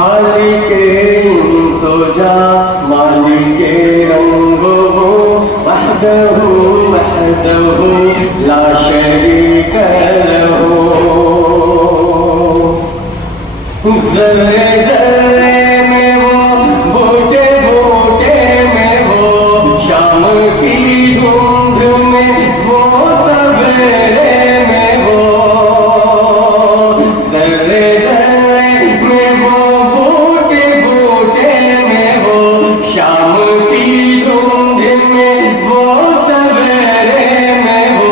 खालिके सोजा मालिके रंगो वहदहु वहदहु ला शरीक लहू। ज़र्रे ज़र्रे में वो, बूटे बूटे में वो, शाम की धुंध में वो, सवेरे में वो। ज़र्रे ज़र्रे में वो, बूटे बूटे में वो, शाम की धुंध में वो, सवेरे में वो।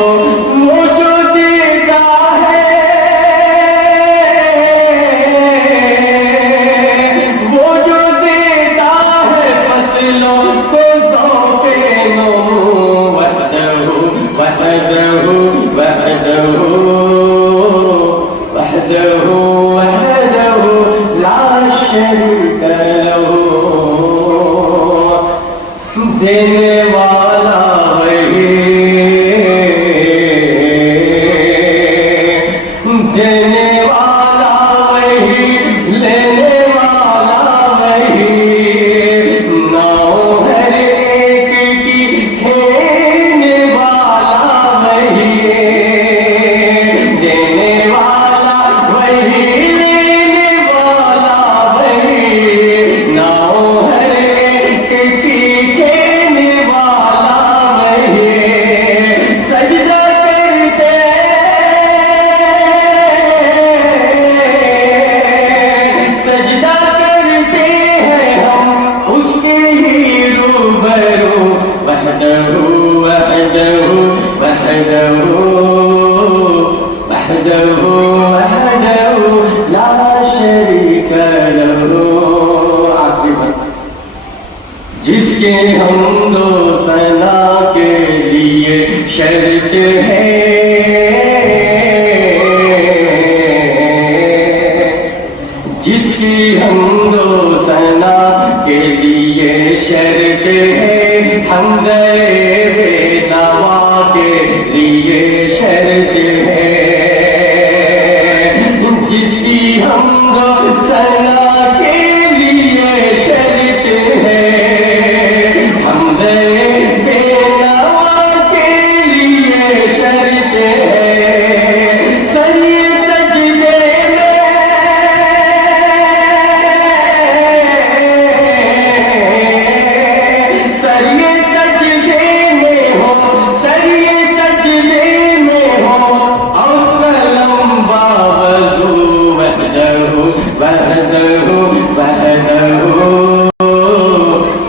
वो जो देता है फसलों को सौंपे नो। वहदहु वहदहु वहदहु वहदहु वहदहु ला शरीक लहू। देने वाला वही, देने वाला वही, लेने वाला वही। नाव हर एक की खेने वाला वही, देने वाला वही, लेने वाला वही। नाव हर एक की खेने वाला वही। सजदा करते सजदा करते हैं हम उसके ही रूबरू। वहदहु वहदहु वहदहु वहदहु वहदहु ला शरीक लहू। आखिरी बात, जिसके हमदो सना के लिए शर्त है, जिसकी हमदो सना के लिए शर्त है, हमदे बेनवा के लिए शर्त है। जिसकी हमदो सना के लिए शर्त है, हमदे बेनवा के लिए शर्त है। सरिये सजदे सरिये सजदे में हो, सरिये सजदे में हो, और कलम बावजू। वहदहु वहदहु वहदहु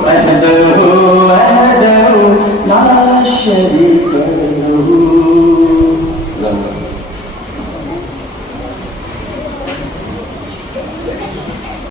वहदहु वहदहु ला शरीक लहू।